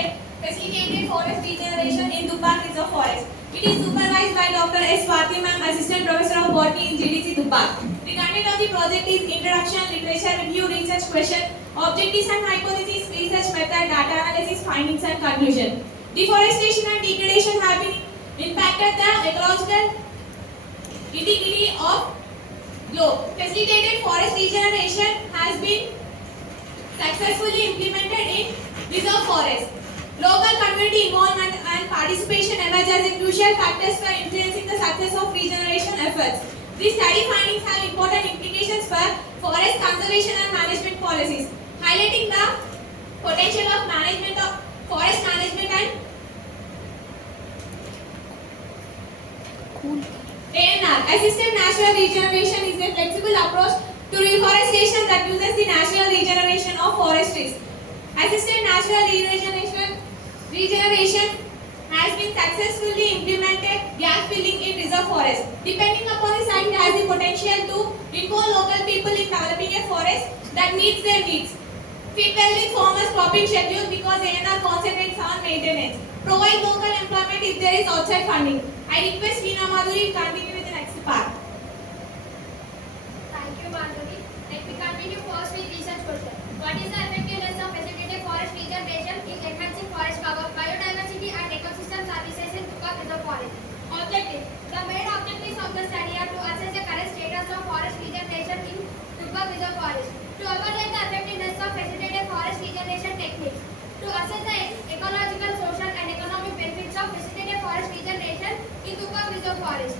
project facilitated forest regeneration in Dubbak Reserve Forest. It is supervised by Dr. S. Swati Ma'am, Assistant Professor of Botany in GDC Dubbak. The content of the project is introduction, literature review, research question, objectives and hypotheses, research method, data analysis, findings and conclusion. Deforestation and degradation have been impacted the ecological integrity of globe. Facilitated forest regeneration has been successfully implemented in reserve forest. Local community involvement and participation emerge as a crucial factors for influencing the success of regeneration efforts. These study findings have important implications for forest conservation and management policies, highlighting the potential of management of forest management and ANR. Assisted natural regeneration is a flexible approach to reforestation that uses the natural regeneration of forest trees. Assisted natural regeneration has been successfully implemented gap filling in reserve forest. Depending upon the site, it has the potential to involve local people in developing a forest that meets their needs. Fit well with farmers' cropping schedule because ANR concentrates on maintenance. Provide local employment if there is outside funding. I request Veena Madhuri to continue with the next part. Thank you, Madhuri. Let me continue first with research question. What is the effectiveness of facilitated forest regeneration in enhancing forest cover, biodiversity and ecosystem services in Dubbak Reserve Forest? Objective. The main objectives of the study are to assess the current status of forest regeneration in Dubbak Reserve Forest, to evaluate the effectiveness of facilitated forest regeneration techniques, to assess the ecological, social and economic benefits of facilitated forest regeneration in Dubbak Reserve Forest.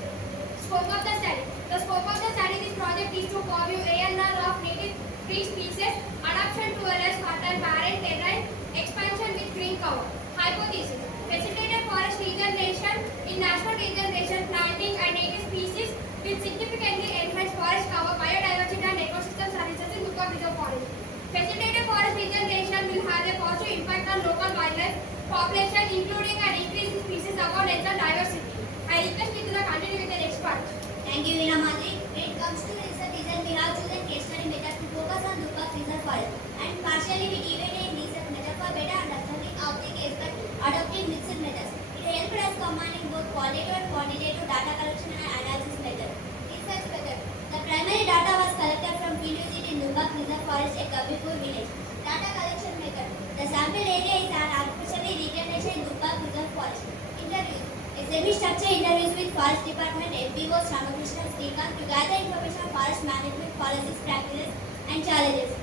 Scope of the study. The scope of the study this project is to purview ANR of native tree species, adaptation to a less fertile parent terrain, expansion with green cover. Hypothesis. Facilitated forest regeneration in national regeneration planting and native species will significantly enhance forest cover, biodiversity and ecosystem services in Dubbak Reserve Forest. Facilitated forest regeneration will have a positive impact on local wildlife population, including an increase in species abundance and diversity. I request you to continue with the next part. Thank you, Veena Madhuri. When it comes to research design, we have chosen case study method to focus on Dubbak Reserve Forest and partially we deviated in research method for better understanding of the case by adopting mixed methods. It helped us combining both qualitative and quantitative data collection and analysis method. Research method. The primary data was collected from field visit in Dubbak Reserve Forest at Gambhirpur village. Data collection method. The sample area is an artificially regeneration in Dubbak Reserve Forest. Interviews. Semi-structured interviews with Forest Department FBOs Ramakrishna Srikanth to gather information on forest management policies, practices and challenges.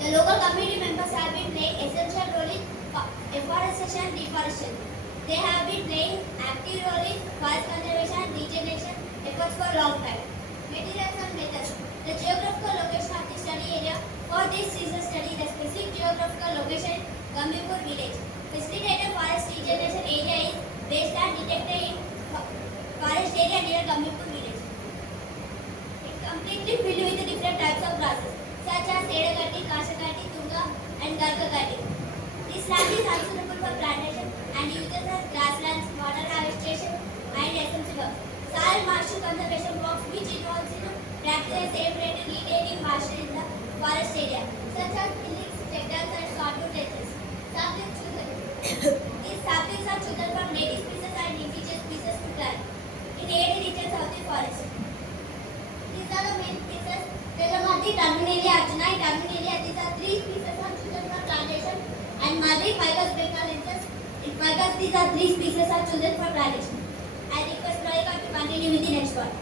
The local community members have been playing essential role in afforestation and deforestation. They have been playing active role in forest conservation and regeneration efforts for a long time. Materials and methods. The geographical location of the study area for this research study, the specific geographical location in Gambhirpur village. Facilitated forest regeneration area is based on detected in forest area near Gambhirpur village. It completely filled with different types of grasses such as Edagatti, Kashagatti, Tunga and Gargagatti. This land is unsuitable for plantation and uses as grasslands, water harvestation and SMC work. Soil marshes conservation works which involves practices aimed at retaining marshes in the forest area such as pillings, checkdowns and cotton trenches. Saplings chosen. These saplings are chosen from native species and indigenous species to plant in 8 regions of the forest. These are the main species. Velamati, Terminalia, Arjuna, Terminalia. These are 3 species are chosen for plantation and Madri, Ficus bengalensis. In Ficus, these are 3 species are chosen for plantation. I request Radhika to continue with the next one.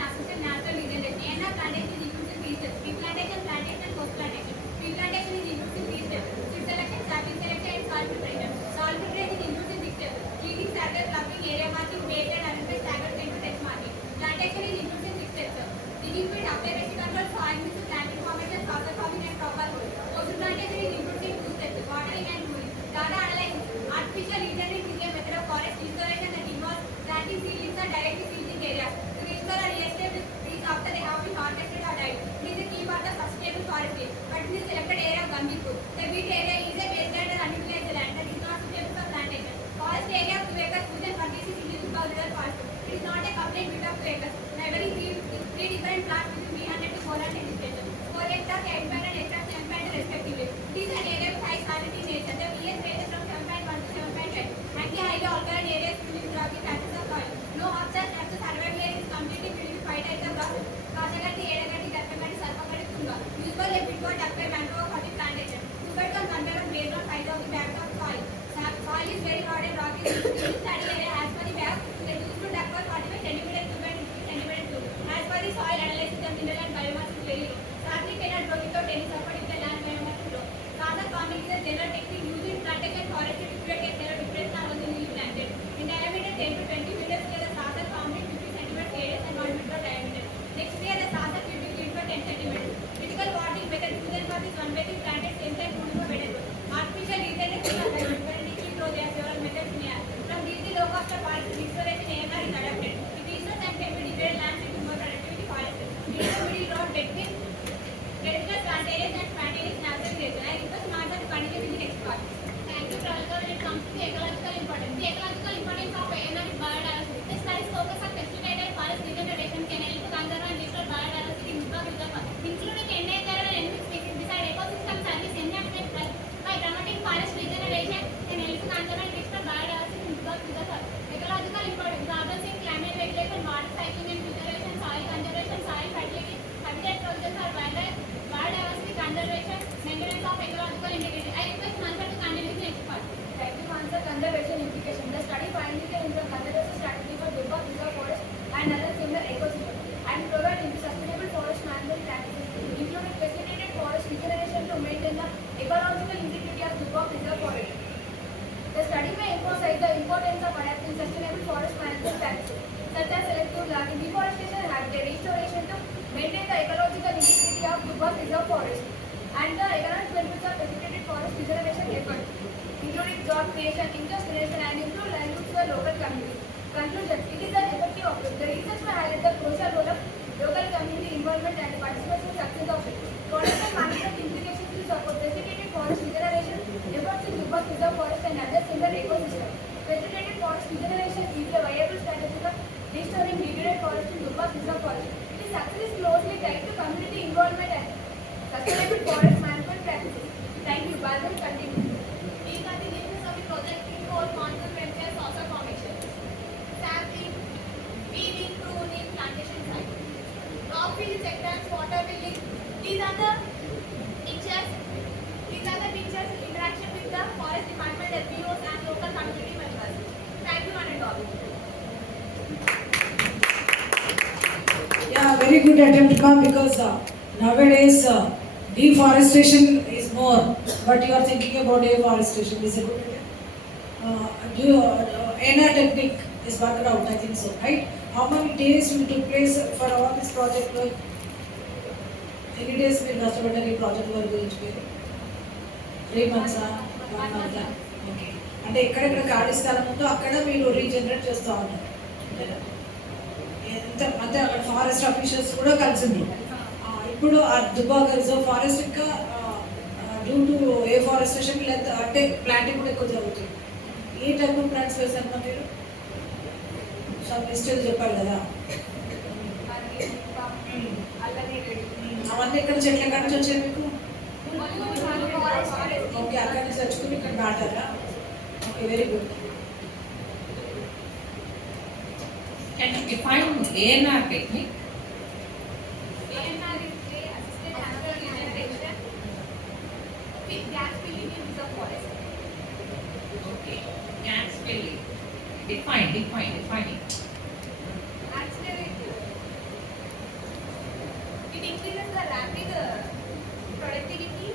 Assistant natural regeneration. ANR plantation is inclusive research. Replantation, plantation and post-plantation. Replantation is inclusive research. Seed selection, sapling selection and soil preparation. Soil preparation is inclusive research. Leading staggered plucking, area marking, bait and identify staggered into text marking. Plantation is inclusive research. Digging pit, apply basic control, soil mix, planting formation, proper farming and proper growth. Post-plantation is inclusive research. Watering and cooling. Data analysis. Artificial regeneration is a method of forest restoration that involves planting seedlings or directly seedling areas. To restore or re-establish trees after they have been harvested or died. It is a key part of sustainable forestry. But in the selected area of Gambhirpur, the wheat area is a wasteland and unutilized land that is not suitable for plantation. Forest area of 2 acres within 26 is used for rural forest. It is not a complete bit of 2 acres. Neighboring 3 different plants between 300 to 400 distance. 4 hectares, 8 and respectively. It is an area with high salinity nature. The left it got up by mangrove for the plantation. Tubers are considered based on size of the bags of soil. Soil is very hard and rocky. This study area as per the bag, they used to duck for 45 centimeters cube and 50 centimeters cube. As per the soil analysis, the mineral and biomass is very low. Sadly cannot grow without any support if the land biomass is low. Father farming is a general technique used in plantation forestry to create a narrow difference around the newly planted. In diameter 10 to 20 meters, here the father farming 50 centimeters radius and 1 meter diameter. Next year the father will be for 10 centimeters. Critical watering method chosen for this one method planted same time food for better growth. Artificial regeneration is adapted. Currently grow there are several methods in here. From these the low cost of forest restoration AMR is adapted. The research and can be degraded lands into more productivity forest. Middle road between traditional plantations and spontaneous natural region. I request Martha to continue with the next part. Thank you, Pralka. When it comes to the ecological importance, the ecological importance of AMR is biodiversity. The studies focus on facilitated forest regeneration can help to conserve and restore biodiversity in Mumbai reserve, including endangered and endemic species. Beside ecosystem service enhancement by promoting forest regeneration can help to conserve and restore biodiversity in Mumbai reserve. Ecological importance problems in climate regulation, water cycling and filtration, soil conservation, soil fertility, habitat provisions for wildlife, biodiversity conservation, maintenance of ecological integrity. I request Mansa to continue the next part. Thank you, Mansa. Conservation implication. The study findings in the conservation strategy for Durga Reserve Forest and other similar ecosystems and provide sustainable forest management practices, including facilitated forest regeneration to maintain the ecological integrity of Durga Reserve Forest. The study may emphasize the importance of adapting sustainable forest management practices, such as selective logging, deforestation, and habitat restoration to maintain the ecological integrity of Durga Reserve Forest, and the economic benefits of facilitated forest regeneration efforts, including job creation, income generation, and improved livelihoods for local communities. Conclusion: it is an effective approach. The research may highlight the crucial role of local community involvement and participation in success of it. Product and management implications to support facilitated forest regeneration efforts in Durga Reserve Forest and other similar ecosystems. Facilitated forest regeneration is a viable strategy for restoring degraded forest in Durga Reserve Forest. Its success is closely tied to community involvement and sustainable forest management practices. Thank you. Barbara, continue. These are the names of the project in whole contour ventures also formation. Sampling, weeding, pruning, plantation site. Rock fill sectors, water filling. These are the pictures. These are the pictures interaction with the forest department, FBOs and local community members. Thank you, one and all. Yeah, very good attempt, ma'am, because nowadays deforestation is more. But you are thinking about afforestation. Is a good attempt. NR technique is worked out, I think so, right? How many days you took place for all this project work? Any days we must have done a project work going to be 3 months, 1 month. Okay. అంటే ఎక్కడెక్కడ ఖాళీ స్థలం ఉందో అక్కడ మీరు regenerate చేస్తూ ఉన్నారు ఎంత అంటే అక్కడ ఫారెస్ట్ ఆఫీసర్స్ కూడా కలిసింది. ఇప్పుడు ఆ దుబ్బాక రిజర్వ్ ఫారెస్ట్ ఇంకా డ్యూ టు ఫారెస్టేషన్ లేదా అంటే ప్లాంటింగ్ కూడా ఎక్కువ జరుగుతుంది. ఏ టైప్ ఆఫ్ ప్లాంట్స్ వేసారమ్మా మీరు? సబ్ లిస్టులు చెప్పారు కదా, అవన్నీ ఎక్కడ చెట్లు ఎక్కడి నుంచి వచ్చాయి మీకు? ఓకే, అక్కడ నుంచి తెచ్చుకుని ఇక్కడ నాటారా? Okay, very good. Can you define ANR technique? ANR is the assisted natural regeneration with gas filling in reserve forest. Okay, gas filling. Define it. Accelerated. It increases the rapid productivity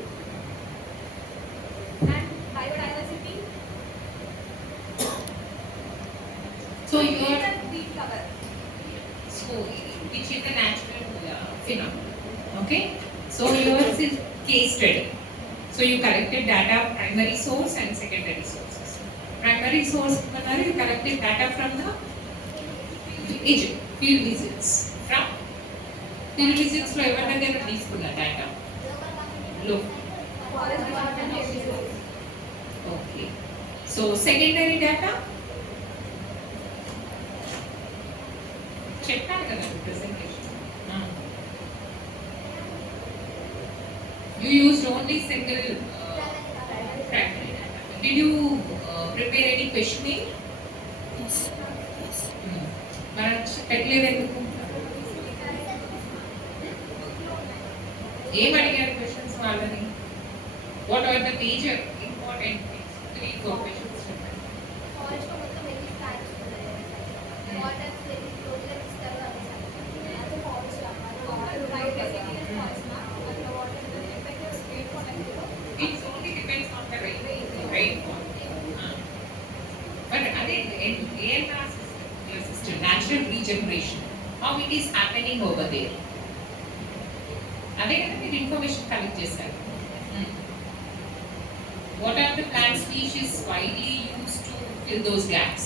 and biodiversity. So you are Deep cover. which is a natural phenomenon. Okay, so yours is case study. So you collected data primary source and secondary sources. Primary source you collected data from the field visits. From field visits lo evarna దగ్గర తీసుకున్న data. Look. Forest department FBOs. Okay. So secondary data. చెప్పాను కదా presentation. You used only single primary data. Did you prepare any questioning? Yes. మరి పెట్టలేదు ఎందుకు? ఏం అడిగారు questions వాళ్ళని? What are the major important things? 3-4 questions చెప్పండి. ఫారెస్ట్ లో మొత్తం ఎన్ని ప్లాంట్స్ ఉన్నాయి, వాటర్ ఎన్ని రోజులకు ఇస్తారు అని అది forest It only depends on the rainfall. But again, ANR system, natural regeneration, how it is happening over there. అదే కదా మీరు ఇన్ఫర్మేషన్ కలెక్ట్ చేశారు. What are the plant species widely used to fill those gaps?